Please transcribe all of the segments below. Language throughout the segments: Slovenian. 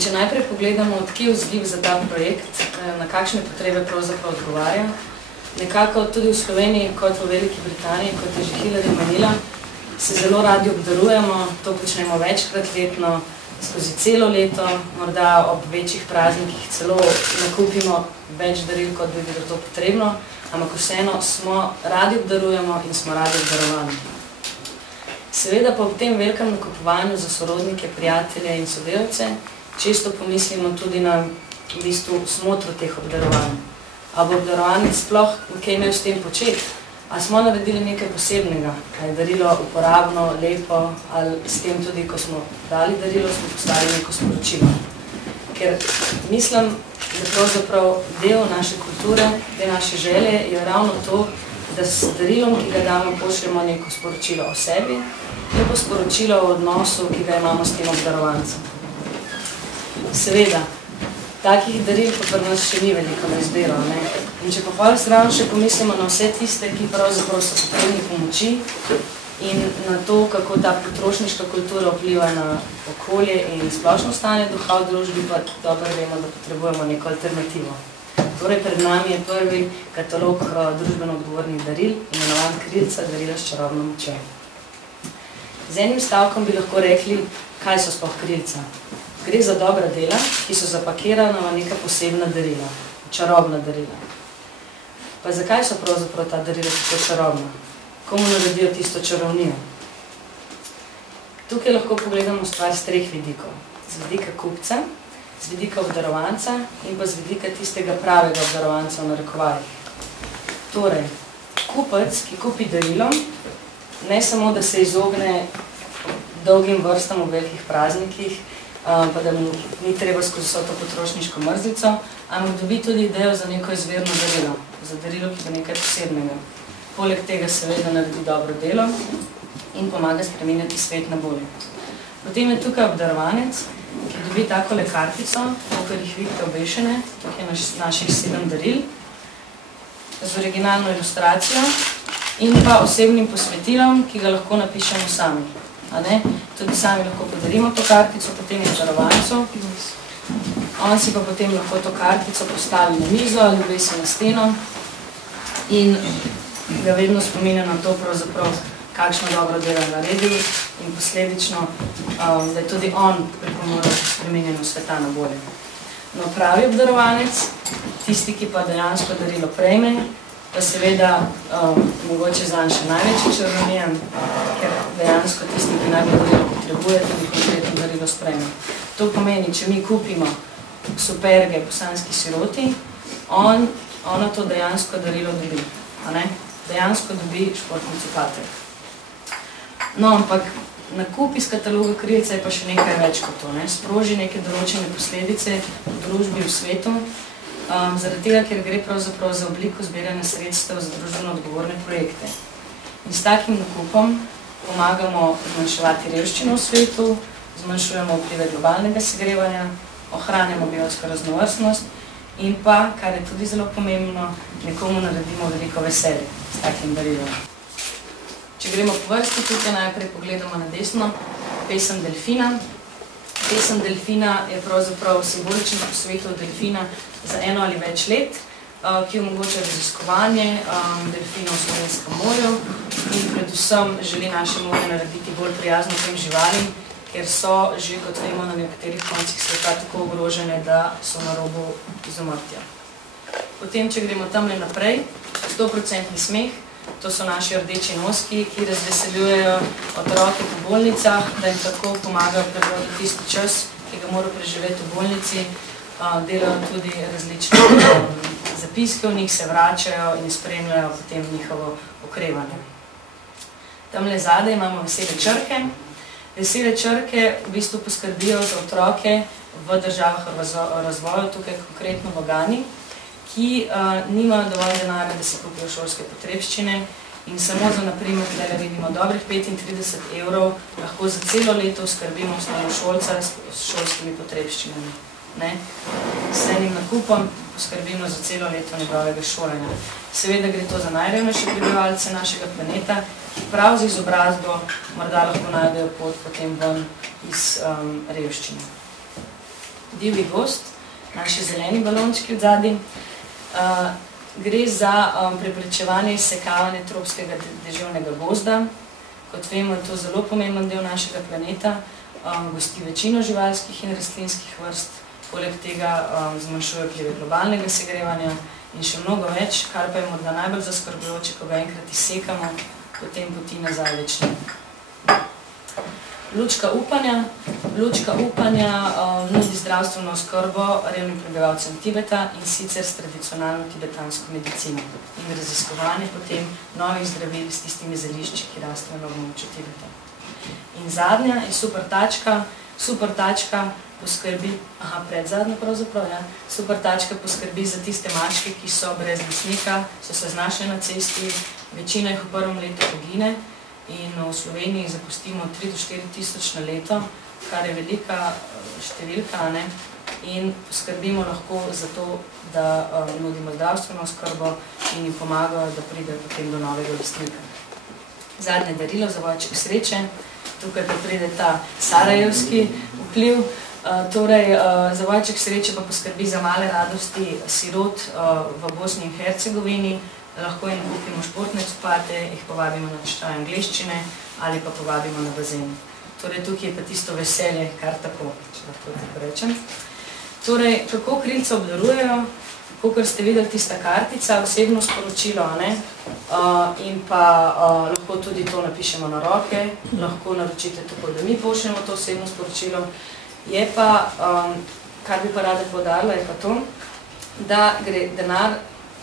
če najprej pogledamo, odkje vzgib za ta projekt, na kakšne potrebe pravzaprav odgovarja, nekako tudi v Sloveniji, kot v Veliki Britaniji, kot je že Hillary omenila, se zelo radi obdarujemo, to počnemo večkrat letno, skozi celo leto, morda ob večjih praznikih celo nakupimo več daril, kot bi bilo to potrebno, ampak vseeno smo radi obdarujemo in smo radi obdarovani. Seveda pa ob tem velikem nakupovanju za sorodnike, prijatelje in sodelavce često pomislimo tudi na v bistvu smotro teh obdarovanj. A bo obdarovanec sploh kaj imel s tem početi? A smo naredili nekaj posebnega? A je darilo uporabno, lepo, ali s tem tudi, ko smo dali darilo, smo postavili neko sporočilo? Ker mislim, da pravzaprav del naše kulture, del naše želje je ravno to, da s darilom, ki ga damo, pošljemo neko sporočilo o sebi in pa sporočilo o odnosu, ki ga imamo s tem obdarovancem. Seveda, takih daril pa pri nas še ni veliko na izbiro, ne? In če pa hvala zraven še pomislimo na vse tiste, ki pravzaprav so potrebni pomoči in na to, kako ta potrošniška kultura vpliva na okolje in splošno stanje duha v družbi, pa dobro vemo, da potrebujemo neko alternativo. Torej, pred nami je prvi katalog družbeno odgovornih daril, imenovan Krilca, darila s čarobno močjo. Z enim stavkom bi lahko rekli, kaj so sploh krilca. Gre za dobra dela, ki so zapakirana v neka posebna darila, čarobna darila. Pa zakaj so pravzaprav ta darila tako čarobna? Komu naredijo tisto čarovnijo? Tukaj lahko pogledamo stvar z treh vidikov. Z vidika kupca, z vidika obdarovanca in pa z vidika tistega pravega obdarovanca v narekovajih. Torej, kupec, ki kupi darilo, ne samo, da se izogne dolgim vrstam v velikih praznikih, pa da mu ni treba skozi vso to potrošniško mrzlico, ampak dobi tudi idejo za neko izvirno darilo, za darilo, ki bo nekaj posebnega. Poleg tega seveda naredi dobro delo in pomaga spreminjati svet na bolje. Potem je tukaj obdarovanec, ki dobi takole kartico, kakor jih vidite obešene, tukaj je naših 7 daril, z originalno ilustracijo in pa osebnim posvetilom, ki ga lahko napišemo sami. Tudi sami lahko podarimo to kartico, potem je obdarovancu. On si pa potem lahko to kartico postavi na mizo ali obesi na steno in ga vedno spominja na to, kakšno dobro delo je naredil in posledično, da je tudi on pripomoral k spreminjanju sveta na bolje. No, pravi obdarovanec, tisti, ki pa dejansko darilo prejme, pa seveda mogoče zanj še največji čarovnijan, ker dejansko tisti, ki najbolj darilo potrebuje, tudi konkretno darilo sprejme. To pomeni, če mi kupimo superge bosanski siroti, ona to dejansko darilo dobi. Dejansko dobi športni cipatek. No, ampak nakup iz kataloga Krilca je pa še nekaj več kot to. Sproži neke določene posledice v družbi, v svetu, zaradi tega, ker gre pravzaprav za obliko zbiranja sredstev za družbeno odgovorne projekte. In s takim nakupom pomagamo zmanjševati revščino v svetu, zmanjšujemo vplive globalnega segrevanja, ohranjamo biotsko raznovrstnost in pa, kar je tudi zelo pomembno, nekomu naredimo veliko veselje s takim darilom. Če gremo po vrsti, tukaj najprej pogledamo na desno pesem Delfina. Pesem Delfina je pravzaprav simboličen posvetov delfina za 1 ali več let, ki omogoča raziskovanje delfinov v Slovenskem morju in predvsem želi naše morje narediti bolj prijazno tem živalim, ker so že, kot vemo, na nekaterih koncih sveta tako ogrožene, da so na robu izumrtja. Potem, če gremo tamle naprej, 100% smeh, to so naši rdeči noski, ki razveseljujejo otroke po bolnicah, da jim tako pomagajo prebroditi tisti čas, ki ga morajo preživeti v bolnici, delajo tudi različne zapiske v njih, se vračajo in spremljajo potem njihovo okrevanje. Tamle zadaj imamo vesele črke. Vesele črke v bistvu poskrbijo za otroke v državah razvoju, tukaj konkretno v Gani, ki nimajo dovolj denarja, da si kupijo šolske potrebščine in samo za, naprimer, tukaj vidimo, dobrih 35 € lahko za celo leto skrbimo osnovnošolca s šolskimi potrebščinami. S enim nakupom poskrbimo za celo leto njegovega šolanja. Seveda gre to za najrevnejše prebivalce našega planeta, ki prav z izobrazbo morda lahko najdejo pot potem ven iz revščine. divji gozd, naši zeleni balončki od zadaj. Gre za preprečevanje izsekavanja tropskega deževnega gozda. Kot vemo, je to zelo pomemben del našega planeta, gosti večino živalskih in rastlinskih vrst, poleg tega zmanjšuje vplive globalnega segrevanja in še mnogo več, kar pa je morda najbolj zaskrbljujoče, ko ga enkrat izsekamo, potem poti nazaj več ni. Lučka upanja. Lučka upanja nudi zdravstveno oskrbo revnim prebivalcem Tibeta in sicer s tradicionalno tibetansko medicino in raziskovanje potem novih zdravil s tistimi zelišči, ki rastejo na območju Tibeta. In zadnja je super tačka. Super tačka poskrbi, predzadnja pravzaprav, ja. Super tačka poskrbi za tiste mačke, ki so brez lastnika, so se znašle na cesti, večina jih v prvem letu pogine in v Sloveniji zapustimo 3 do 4 tisoč na leto, kar je velika številka, ne? In poskrbimo lahko za to, da nudimo zdravstveno oskrbo in jim pomagajo, da pridejo potem do novega lastnika. Zadnje darilo za zavojček sreče. Tukaj pa pride ta sarajevski vpliv. Torej, zavojček sreče pa poskrbi za male radosti sirot v Bosni in Hercegovini. Lahko jim kupimo športne copate, jih povabimo na tečaj angleščine ali pa povabimo na bazen. Torej, tukaj je pa tisto veselje, kar tako, če lahko tako rečem. Torej, kako krilca obdarujejo? Kakor ste videli, tista kartica, osebno sporočilo, ne? In pa lahko tudi to napišemo na roke, lahko naročite tako, da mi pošljemo to osebno sporočilo. Je pa, kar bi pa rada poudarila, je pa to, da gre denar,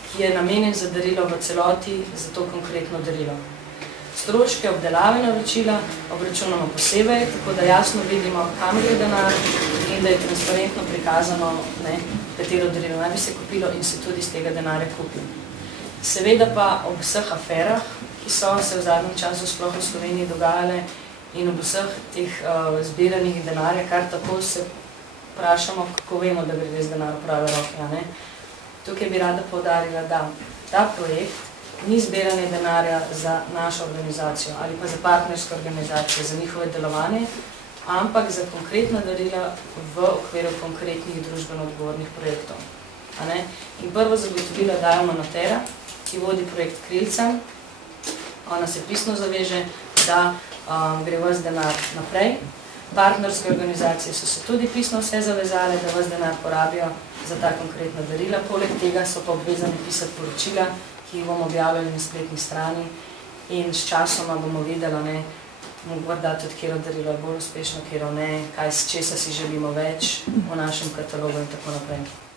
ki je namenjen za darilo v celoti, za to konkretno darilo. Stroške obdelave naročila obračunamo posebej, tako da jasno vidimo, kam gre denar in da je transparentno prikazano, katero darilo naj bi se kupilo in se tudi iz tega denarja kupi. Seveda pa ob vseh aferah, ki so se v zadnjem času sploh v Sloveniji dogajale in ob vseh teh zbiranih denarja, kar tako se vprašamo, kako vemo, da gre res denar v prave roke. Tukaj bi rada poudarila, da ta projekt ni zbiranje denarja za našo organizacijo ali pa za partnerske organizacije, za njihove delovanje, ampak za konkretna darila v okviru konkretnih družbeno odgovornih projektov. In prvo zagotovilo dajemo Natera, ki vodi projekt Krilca. Ona se pisno zaveže, da gre ves denar naprej. Partnerske organizacije so se tudi pisno vse zavezale, da ves denar porabijo za ta konkretna darila. Poleg tega so pa obvezani pisati poročila, ki jih bomo objavljali na spletni strani in s časoma bomo videli, morda tudi, kjero darilo je bolj uspešno, kjero ne, kaj s česa si želimo več v našem katalogu in tako naprej.